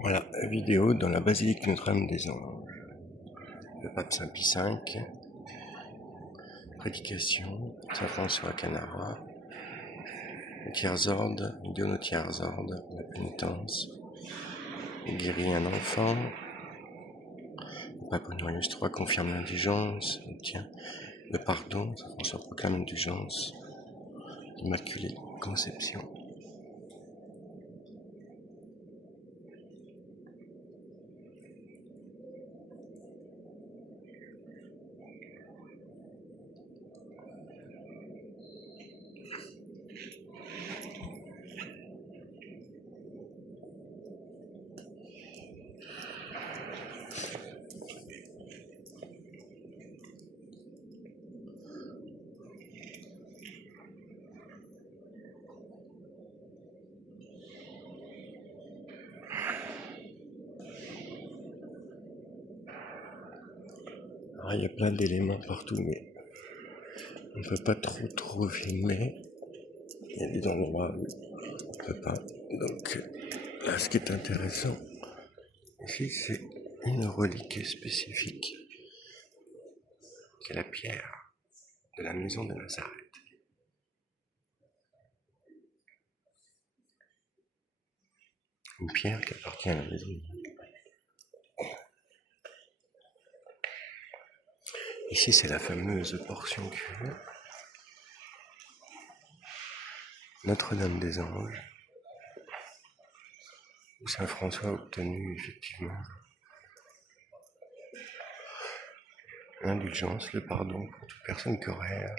Voilà, vidéo dans la basilique Notre-Dame des Anges. Le pape Saint Pie V, prédication, Saint François Canara, Kierzorde, Diono Kierzorde, la pénitence, il guérit un enfant, le pape Honorius III confirme l'indulgence, obtient le pardon, Saint François proclame l'indulgence, l'Immaculée Conception. Alors, il y a plein d'éléments partout, mais on ne peut pas trop filmer. Il y a des endroits où on ne peut pas. Donc là, ce qui est intéressant ici, c'est une relique spécifique, qui est la pierre de la maison de Nazareth. Une pierre qui appartient à la maison de Nazareth. Ici, c'est la fameuse portion cuve, Notre-Dame des Anges, où Saint François a obtenu effectivement l'indulgence, le pardon pour toute personne qui aurait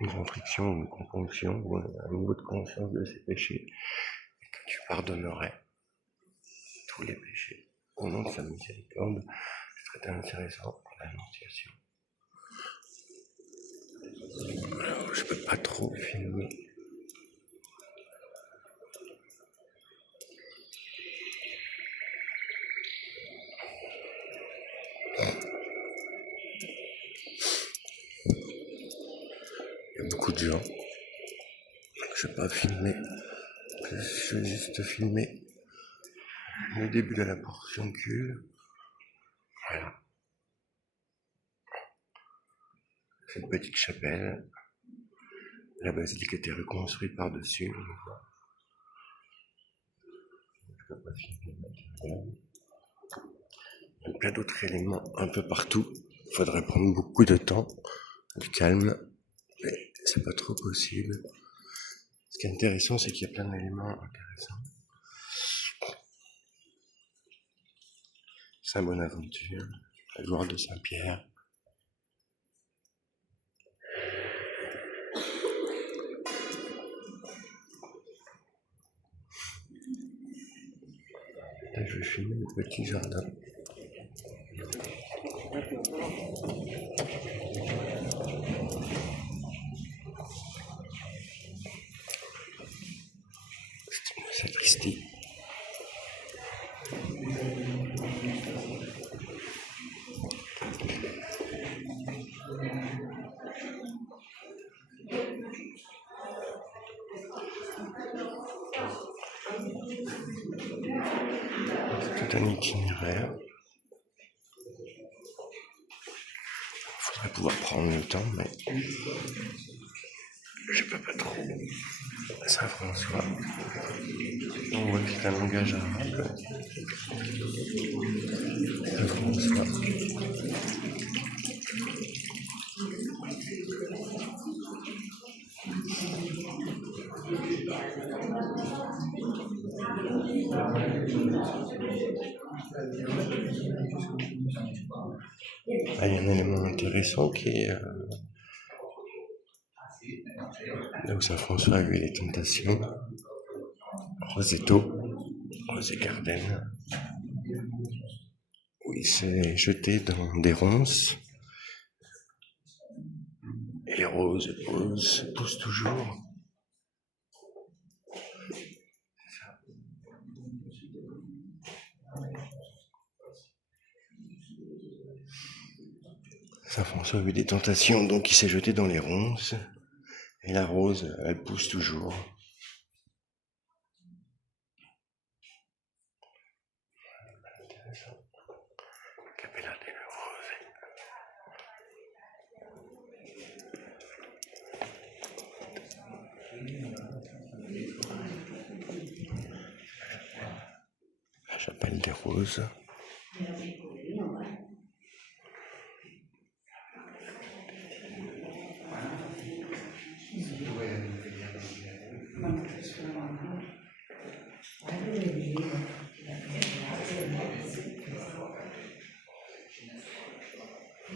une contrition, une compunction ou un niveau de conscience de ses péchés, et que tu pardonnerais tous les péchés au nom de sa miséricorde. C'est très intéressant pour l'annonciation. Alors, je peux pas trop filmer. Il y a beaucoup de gens. Je vais pas filmer. Je vais juste filmer le début de la portion cuve. Voilà. Cette petite chapelle. La basilique a été reconstruite par-dessus. Je peux pas filmer l'intérieur. Il y a plein d'autres éléments un peu partout. Il faudrait prendre beaucoup de temps, du calme, mais c'est pas trop possible. Ce qui est intéressant, c'est qu'il y a plein d'éléments intéressants. Saint Bonaventure, la gloire de Saint Pierre. Là, je vais filmer le petit jardin. C'est triste. C'est tout un itinéraire. Il faudrait pouvoir prendre le temps, mais je peux pas trop. Saint François. On voit que c'est un langage arabe. Saint François. Ah, il y a un élément intéressant qui est là où Saint François a eu les tentations. Rosetto, Rosé Gardenne, où il s'est jeté dans des ronces. Et les roses poussent toujours. Saint François a eu des tentations, donc il s'est jeté dans les ronces. Et la rose, elle pousse toujours. intéressant. Capella delle Rose. La chapelle des Roses.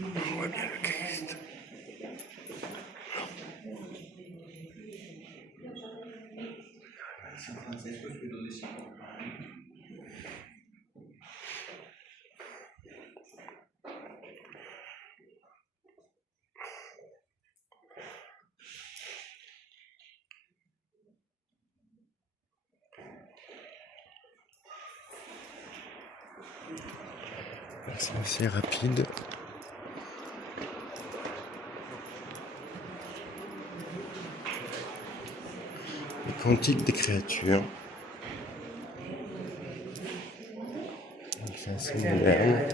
On voit bien le Christ. C'est assez rapide. Les cantiques des créatures. C'est assez moderne.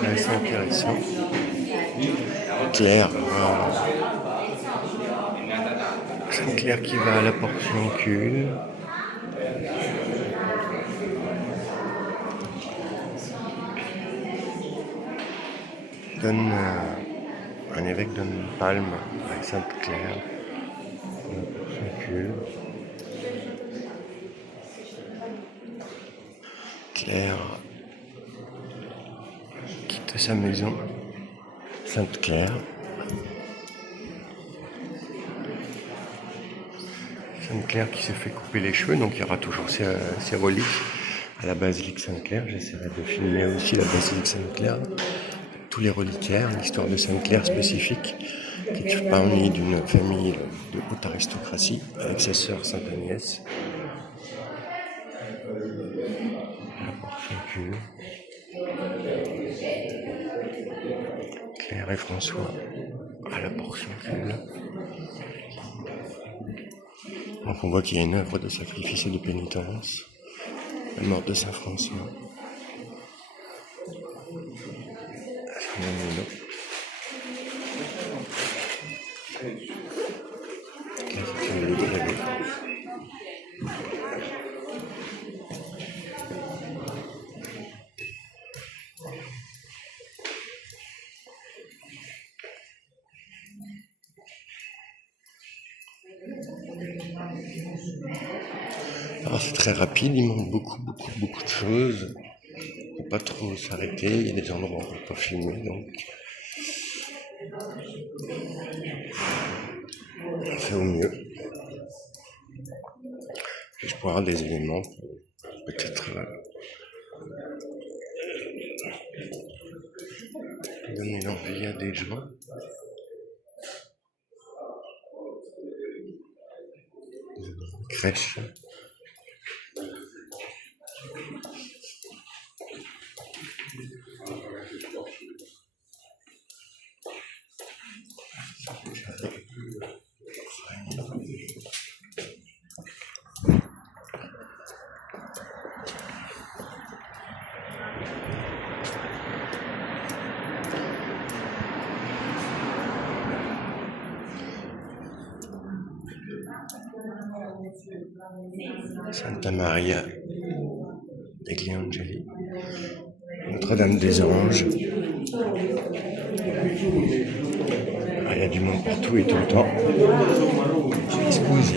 C'est assez intéressant. Claire. Sainte-Claire qui va à la Portiuncule. Un évêque donne une palme avec Sainte-Claire. La Portiuncule. Claire quitte sa maison. Sainte-Claire. Sainte-Claire qui s'est fait couper les cheveux, donc il y aura toujours ses reliques à la basilique Sainte-Claire. J'essaierai de filmer aussi la basilique Sainte-Claire, tous les reliquaires, l'histoire de Sainte-Claire spécifique, qui est parmi d'une famille de haute aristocratie, avec sa sœur Sainte-Agnès. La Portiuncule. Claire et François à la Portiuncule. Donc on voit qu'il y a une œuvre de sacrifice et de pénitence. La mort de Saint François. Alors c'est très rapide, il manque beaucoup de choses. Il ne faut pas trop s'arrêter, il y a des endroits où on ne peut pas filmer, donc on fait au mieux. Je pourrais avoir des éléments pour peut-être donner l'envie à des gens. Crèche. Santa Maria degli Angeli, Notre-Dame des Anges. Ah, il y a du monde partout et tout le temps. Excusez.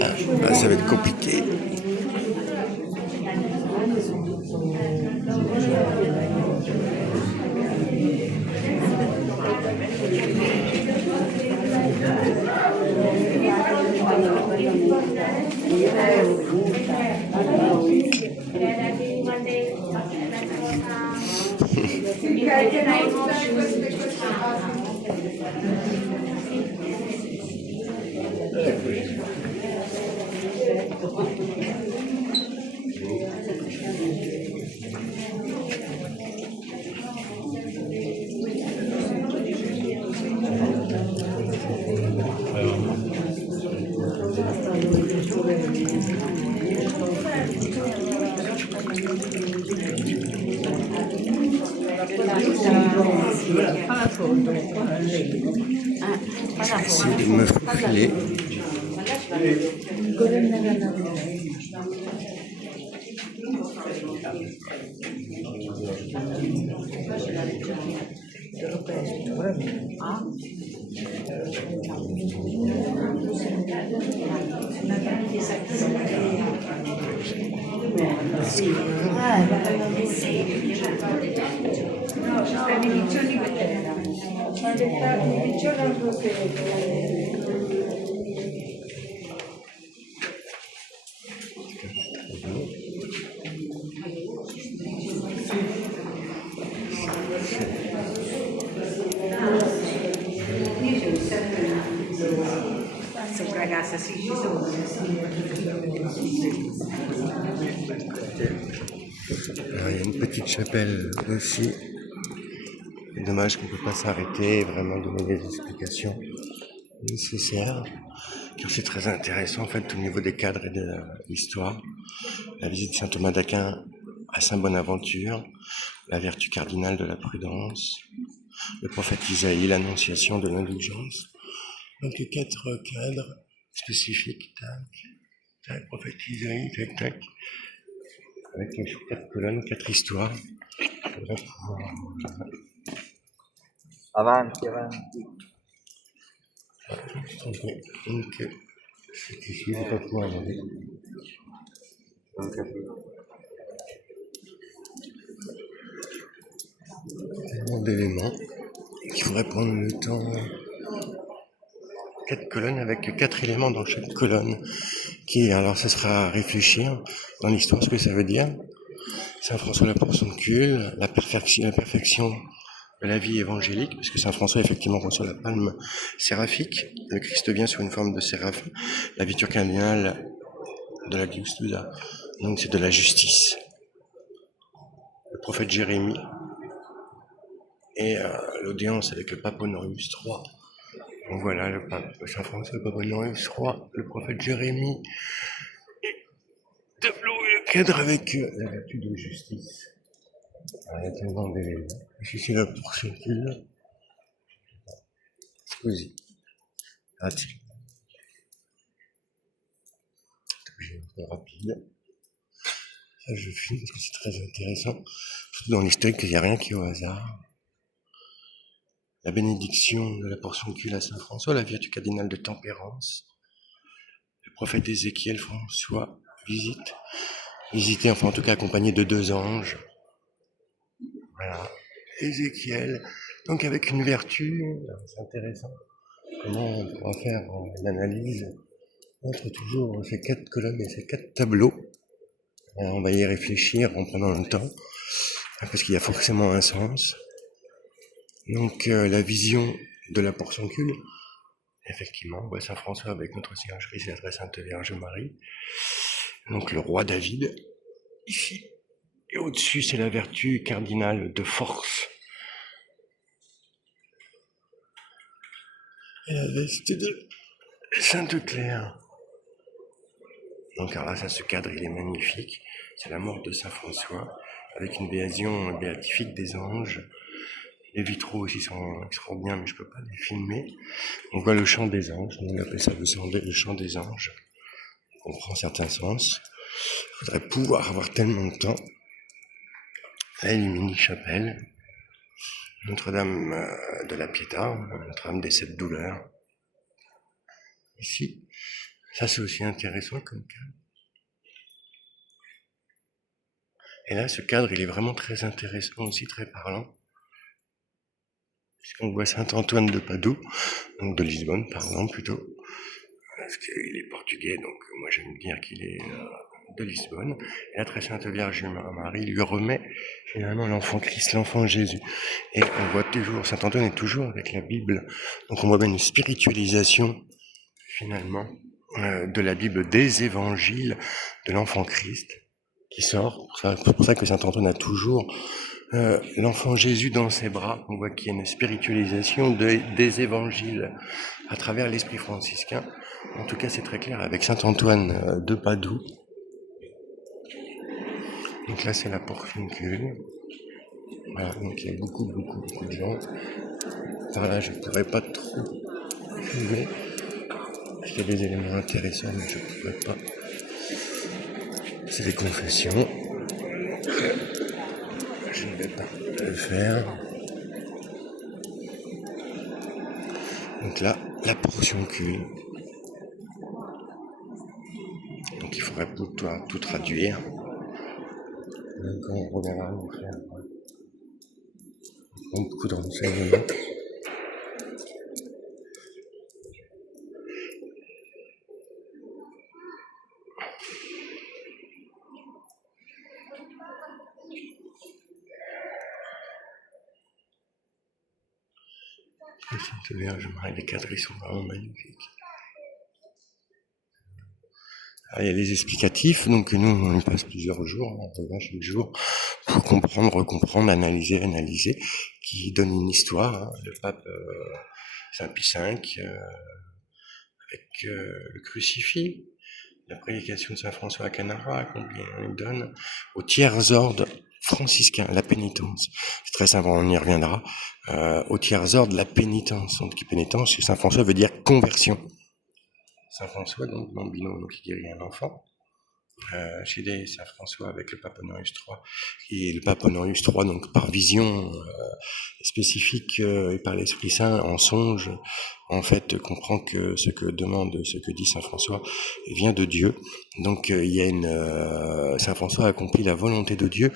Ah, ça va être compliqué. Je vais essayer de me faufiler. Alors, il y a une petite chapelle aussi. C'est dommage qu'on ne peut pas s'arrêter et vraiment donner des explications nécessaires, car c'est très intéressant en fait au niveau des cadres et de l'histoire. La visite de saint Thomas d'Aquin à Saint-Bonaventure, la vertu cardinale de la prudence, le prophète Isaïe, l'annonciation de l'indulgence. Donc les 4 cadres spécifiques, tac, prophète Isaïe, tac, avec les 4 colonnes, 4 histoires. Avanti. Donc, c'est ici, c'est pas quoi, tellement d'éléments qu'il faudrait prendre le temps. 4 colonnes avec 4 éléments dans chaque colonne. Alors, ça sera à réfléchir dans l'histoire ce que ça veut dire. Saint François la Portioncule, la perfection de la vie évangélique, puisque Saint François effectivement reçoit la palme séraphique. Le Christ vient sur une forme de séraphin. La viture cardinale de la Giustusa, donc c'est de la justice. Le prophète Jérémie et l'audience avec le pape Honorius III. Donc voilà, le pape Saint François, le pape Honorius III, le prophète Jérémie, tableau et le cadre avec la vertu de justice. Alors, il y a tellement d'éléments. Ici c'est la Portioncule. Scusi. Tiens. Je vais être rapide. Ça je filme parce que c'est très intéressant. Surtout dans l'historique, il n'y a rien qui est au hasard. La bénédiction de la Portioncule à Saint François, la vertu cardinale de tempérance. Le prophète Ézéchiel François visité, enfin en tout cas accompagné de 2 anges. Voilà, Ézéchiel, donc avec une vertu, c'est intéressant. Comment on pourra faire une analyse entre toujours ces 4 colonnes et ces 4 tableaux. Alors, on va y réfléchir en prenant le temps, parce qu'il y a forcément un sens. Donc la vision de la Portioncule, effectivement, on voit Saint François avec notre Seigneur Christ et la très Sainte Vierge Marie. Donc le roi David, ici. Et au-dessus, c'est la vertu cardinale de force. Et la veste de Sainte Claire. Donc alors là, ça, ce cadre, il est magnifique. C'est la mort de Saint François, avec une vision béatifique des anges. Les vitraux aussi sont extraordinaires, mais je ne peux pas les filmer. On voit le chant des anges, on appelle ça le chant des anges. On comprend certains sens. Il faudrait pouvoir avoir tellement de temps. Là, une mini-chapelle. Notre-Dame de la Pietà, Notre-Dame des 7 douleurs. Ici, ça c'est aussi intéressant comme cadre. Et là, ce cadre, il est vraiment très intéressant aussi, très parlant. Puisqu'on voit Saint-Antoine de Padoue, donc de Lisbonne, pardon, plutôt. Parce qu'il est portugais, donc moi j'aime dire qu'il est de Lisbonne. Et la très sainte Vierge Marie lui remet finalement l'enfant Christ, l'enfant Jésus. Et on voit toujours, saint Antoine est toujours avec la Bible. Donc on voit bien une spiritualisation finalement de la Bible, des évangiles de l'enfant Christ qui sort. C'est pour ça que saint Antoine a toujours l'enfant Jésus dans ses bras. On voit qu'il y a une spiritualisation des évangiles à travers l'esprit franciscain. En tout cas, c'est très clair avec saint Antoine de Padoue. Donc là, c'est la portiuncule. Voilà, donc il y a beaucoup de gens. Par là, je ne pourrais pas trop filmer. Parce qu'il y a des éléments intéressants, mais je ne pourrais pas. C'est des confessions. Je ne vais pas le faire. Donc là, la portiuncule. Donc il faudrait tout traduire. Donc on reviendra nous faire beaucoup de renseignements. Sainte Vierge Marie, les cadres sont vraiment magnifiques. Il y a les explicatifs, donc nous on y passe plusieurs jours, on revient chaque jour pour comprendre, recomprendre, analyser, qui donne une histoire. Le pape Saint Pie V avec le crucifix, la prédication de Saint François à Canara, combien il donne au tiers ordre franciscain, la pénitence. C'est très simple, on y reviendra. Au tiers ordre, la pénitence. Donc pénitence, Saint François veut dire conversion. Saint François, donc bambino, donc il guérit un enfant. Chez Saint François avec le pape Honorius III, et le pape Honorius III, donc par vision spécifique et par l'Esprit Saint, en songe, en fait, comprend que ce que dit Saint François vient de Dieu. Donc il y a Saint François a accompli la volonté de Dieu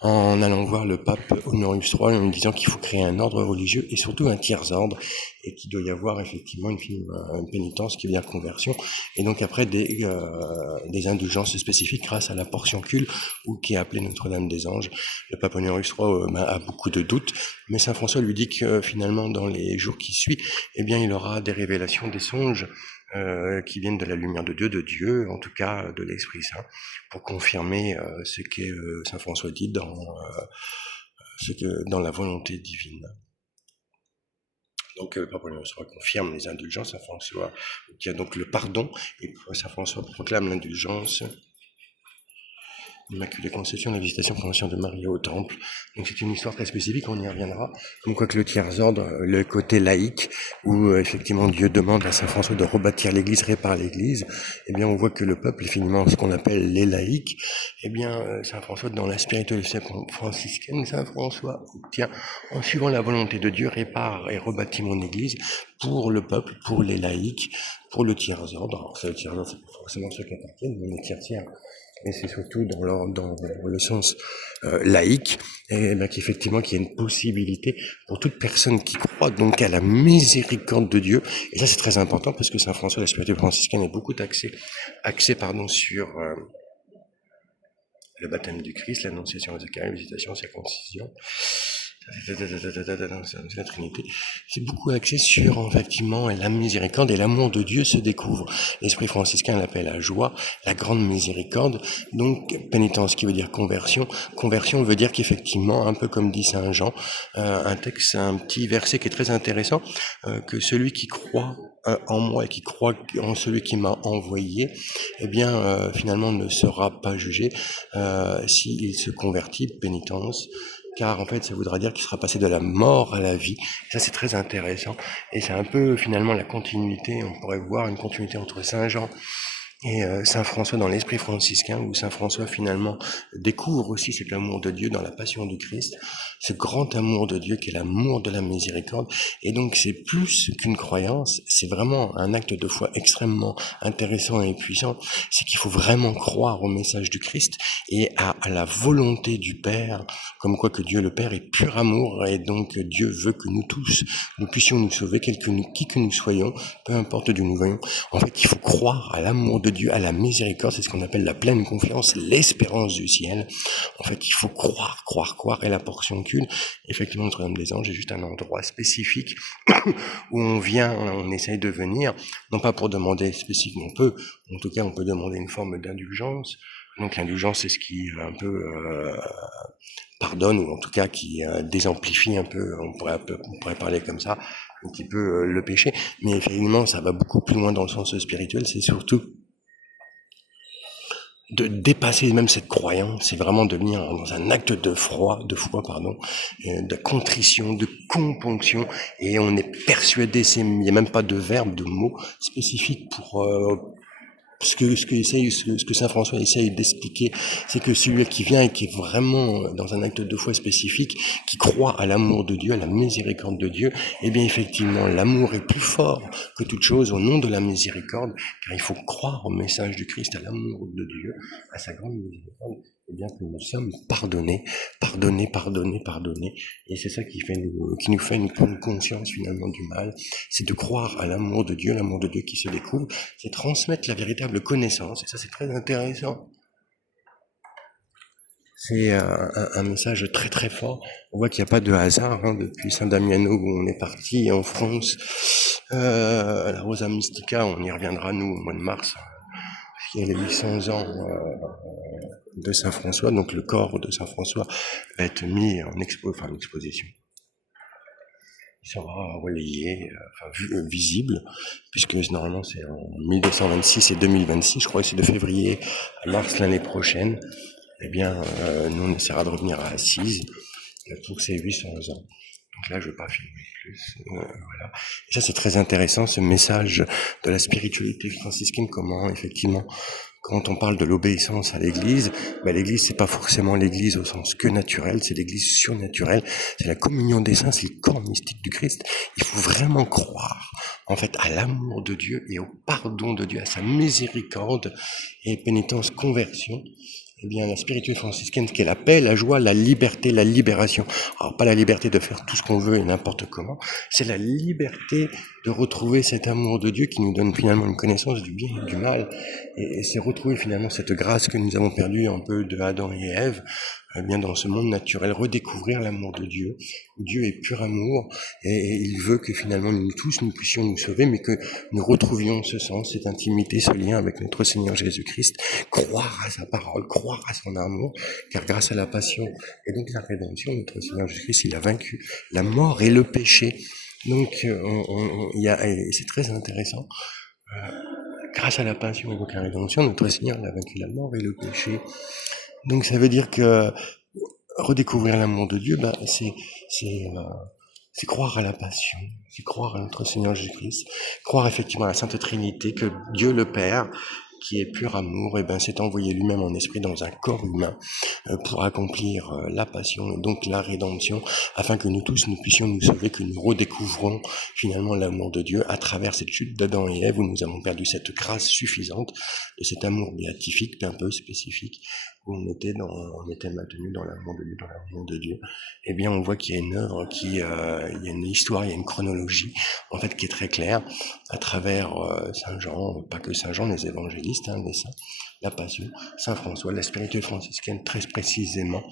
en allant voir le pape Honorius III en lui disant qu'il faut créer un ordre religieux et surtout un tiers ordre, et qu'il doit y avoir effectivement une pénitence qui veut dire conversion, et donc après des indulgences spécifiques grâce à la portiuncule, ou qui est appelée Notre-Dame des Anges. Le pape Honorius III a beaucoup de doutes, mais Saint François lui dit que finalement dans les jours qui suivent, eh bien il aura des révélations, des songes qui viennent de la lumière de Dieu, en tout cas de l'Esprit Saint, pour confirmer ce qu'est Saint François dit dans la volonté divine. Donc le pape Honorius III confirme les indulgences, Saint François obtient donc le pardon, et Saint François proclame l'indulgence. Immaculée Conception, la visitation promotion de Marie au Temple. Donc c'est une histoire très spécifique, on y reviendra. Comme quoi que le tiers-ordre, le côté laïque, où effectivement Dieu demande à Saint François de rebâtir l'Église, réparer l'Église, eh bien on voit que le peuple est finalement ce qu'on appelle les laïcs. Eh bien Saint François, dans la spiritualité franciscaine, Saint François obtient, en suivant la volonté de Dieu, répare et rebâtit mon Église pour le peuple, pour les laïcs, pour le tiers-ordre. Alors le tiers-ordre, c'est pas forcément ceux qui appartiennent, mais les tiers, mais c'est surtout dans le sens laïque, et qu'effectivement qu'il y a une possibilité pour toute personne qui croit donc à la miséricorde de Dieu. Et ça c'est très important, parce que Saint François, la spiritualité franciscaine, est beaucoup axé sur le baptême du Christ, l'annonciation de Zacharie, la visitation, circoncision, la Trinité. C'est beaucoup axé sur effectivement la miséricorde, et l'amour de Dieu se découvre. L'esprit franciscain l'appelle la joie, la grande miséricorde. Donc pénitence qui veut dire conversion. Conversion veut dire qu'effectivement, un peu comme dit Saint Jean, un petit verset qui est très intéressant, que celui qui croit en moi et qui croit en celui qui m'a envoyé, eh bien finalement ne sera pas jugé s'il se convertit. Pénitence, car en fait ça voudra dire qu'il sera passé de la mort à la vie. Et ça c'est très intéressant, et c'est un peu finalement la continuité, on pourrait voir une continuité entre Saint Jean et Saint François dans l'esprit franciscain, où Saint François finalement découvre aussi cet amour de Dieu dans la passion du Christ, ce grand amour de Dieu qui est l'amour de la miséricorde. Et donc c'est plus qu'une croyance, c'est vraiment un acte de foi extrêmement intéressant et puissant. C'est qu'il faut vraiment croire au message du Christ et à la volonté du Père, comme quoi que Dieu le Père est pur amour, et donc Dieu veut que nous tous, nous puissions nous sauver, qui que nous soyons, peu importe d'où nous venons. En fait, il faut croire à l'amour de de Dieu, à la miséricorde, c'est ce qu'on appelle la pleine confiance, l'espérance du ciel. En fait, il faut croire, croire, croire, et la portion qu'une. Effectivement, Notre-Dame des Anges est juste un endroit spécifique où on vient, on essaye de venir, non pas pour demander spécifiquement, en tout cas on peut demander une forme d'indulgence. Donc l'indulgence, c'est ce qui un peu pardonne, ou en tout cas qui désamplifie un peu, on pourrait parler comme ça, un petit peu le péché. Mais effectivement, ça va beaucoup plus loin dans le sens spirituel, c'est surtout de dépasser même cette croyance, c'est vraiment de venir dans un acte de foi, de contrition, de componction, et on est persuadé, il n'y a même pas de verbe, de mot spécifique pour ce que saint François essaye d'expliquer, c'est que celui qui vient et qui est vraiment dans un acte de foi spécifique, qui croit à l'amour de Dieu, à la miséricorde de Dieu, eh bien effectivement, l'amour est plus fort que toute chose au nom de la miséricorde, car il faut croire au message du Christ, à l'amour de Dieu, à sa grande miséricorde, eh bien que nous sommes pardonnés, et c'est ça qui nous fait une prendre conscience finalement du mal, c'est de croire à l'amour de Dieu qui se découvre, c'est transmettre la véritable connaissance, et ça c'est très intéressant. C'est un message très très fort. On voit qu'il n'y a pas de hasard, depuis Saint-Damiano où on est parti en France, à la Rosa Mystica, on y reviendra nous au mois de mars, il y a les 800 ans de Saint François, donc le corps de Saint François va être mis en exposition. Il sera relayé, visible, puisque normalement c'est en 1226 et 2026, je crois que c'est de février à mars l'année prochaine. Eh bien, nous on essaiera de revenir à Assise pour ces 800 ans. Donc là, je ne vais pas filmer plus. Voilà. Et ça, c'est très intéressant, ce message de la spiritualité franciscaine, comment, effectivement, quand on parle de l'obéissance à l'Église, l'Église, c'est pas forcément l'Église au sens que naturel, c'est l'Église surnaturelle, c'est la communion des saints, c'est le corps mystique du Christ. Il faut vraiment croire, en fait, à l'amour de Dieu et au pardon de Dieu, à sa miséricorde et pénitence, conversion. Eh bien, la spiritualité franciscaine, ce qu'elle la paix, la joie, la liberté, la libération. Alors, pas la liberté de faire tout ce qu'on veut et n'importe comment, c'est la liberté de retrouver cet amour de Dieu qui nous donne finalement une connaissance du bien et du mal, et c'est retrouver finalement cette grâce que nous avons perdue un peu de Adam et Ève, bien dans ce monde naturel, redécouvrir l'amour de Dieu. Dieu est pur amour, et il veut que finalement nous tous nous puissions nous sauver, mais que nous retrouvions ce sens, cette intimité, ce lien avec notre Seigneur Jésus-Christ, croire à sa parole, croire à son amour, car grâce à la passion et donc la rédemption, notre Seigneur Jésus-Christ, il a vaincu la mort et le péché. Donc, c'est très intéressant. Grâce à la passion et donc la rédemption, notre Seigneur a vaincu la mort et le péché. Donc, ça veut dire que redécouvrir l'amour de Dieu, c'est croire à la passion, c'est croire à notre Seigneur Jésus-Christ, croire effectivement à la Sainte Trinité, que Dieu le Père, qui est pur amour, s'est envoyé lui-même en esprit dans un corps humain pour accomplir la passion et donc la rédemption, afin que nous tous nous puissions nous sauver, que nous redécouvrons finalement l'amour de Dieu à travers cette chute d'Adam et Ève où nous avons perdu cette grâce suffisante de cet amour béatifique, un peu spécifique, où on était maintenu dans l'amour de Dieu, dans l'amour de Dieu. Eh bien, on voit qu'il y a une œuvre il y a une histoire, il y a une chronologie, en fait, qui est très claire, à travers Saint Jean, pas que Saint Jean, les évangélistes, les saints, la Passion, Saint François, la spiritualité franciscaine très précisément.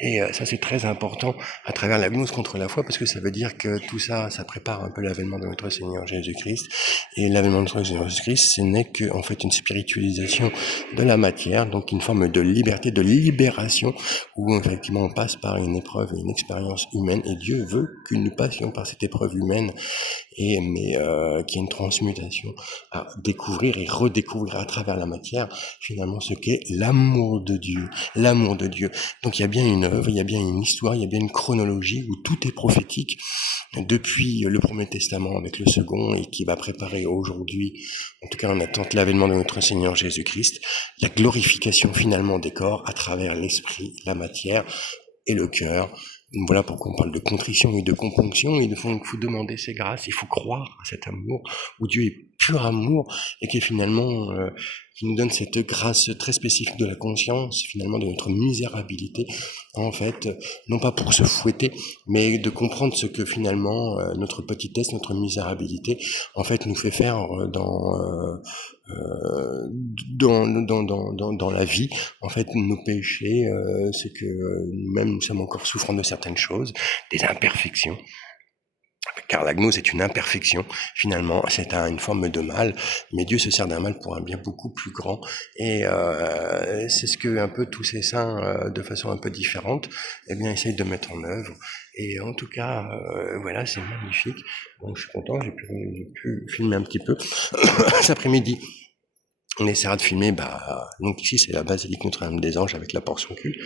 Et ça, c'est très important à travers la gnose contre la foi, parce que ça veut dire que tout ça, ça prépare un peu l'avènement de notre Seigneur Jésus-Christ. Et l'avènement de notre Seigneur Jésus-Christ, ce n'est qu'en fait une spiritualisation de la matière, donc une forme de liberté, de libération, où effectivement on passe par une épreuve et une expérience humaine, et Dieu veut que nous passions par cette épreuve humaine, qu'il y ait une transmutation à découvrir et redécouvrir à travers la matière, finalement, ce qu'est l'amour de Dieu. L'amour de Dieu. Donc il y a bien une œuvre, il y a bien une histoire, il y a bien une chronologie où tout est prophétique, depuis le Premier Testament avec le Second, et qui va préparer aujourd'hui, en tout cas en attente l'avènement de notre Seigneur Jésus-Christ, la glorification finalement des corps à travers l'esprit, la matière et le cœur. Voilà pourquoi on parle de contrition et de componction. Il faut demander ces grâces, il faut croire à cet amour où Dieu est pur amour et qui finalement qui nous donne cette grâce très spécifique de la conscience, finalement de notre misérabilité, en fait, non pas pour se fouetter, mais de comprendre ce que finalement notre petitesse, notre misérabilité, en fait, nous fait faire dans la vie. En fait, nos péchés, c'est que nous-mêmes, nous sommes encore souffrants de certaines choses, des imperfections. Car la gnose est une imperfection, finalement, c'est une forme de mal, mais Dieu se sert d'un mal pour un bien beaucoup plus grand, et c'est ce que un peu tous ces saints, de façon un peu différente, eh bien, essayent de mettre en œuvre, et en tout cas, voilà, c'est magnifique. Donc je suis content, j'ai pu filmer un petit peu cet après-midi. On essaiera de filmer, donc ici c'est la basilique Notre-Dame-des-Anges avec la portion culte.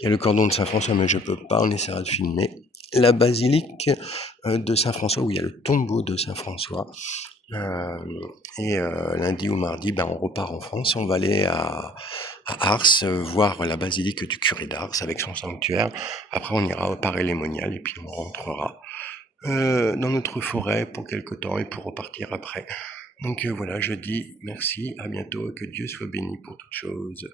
Il y a le cordon de Saint-François, mais je peux pas, on essaiera de filmer la basilique de Saint-François, où il y a le tombeau de Saint-François. Lundi ou mardi, on repart en France, on va aller à Ars, voir la basilique du curé d'Ars avec son sanctuaire. Après, on ira au Paray-les-Moniales et puis on rentrera dans notre forêt pour quelque temps et pour repartir après. Donc voilà, je dis merci, à bientôt, que Dieu soit béni pour toutes choses.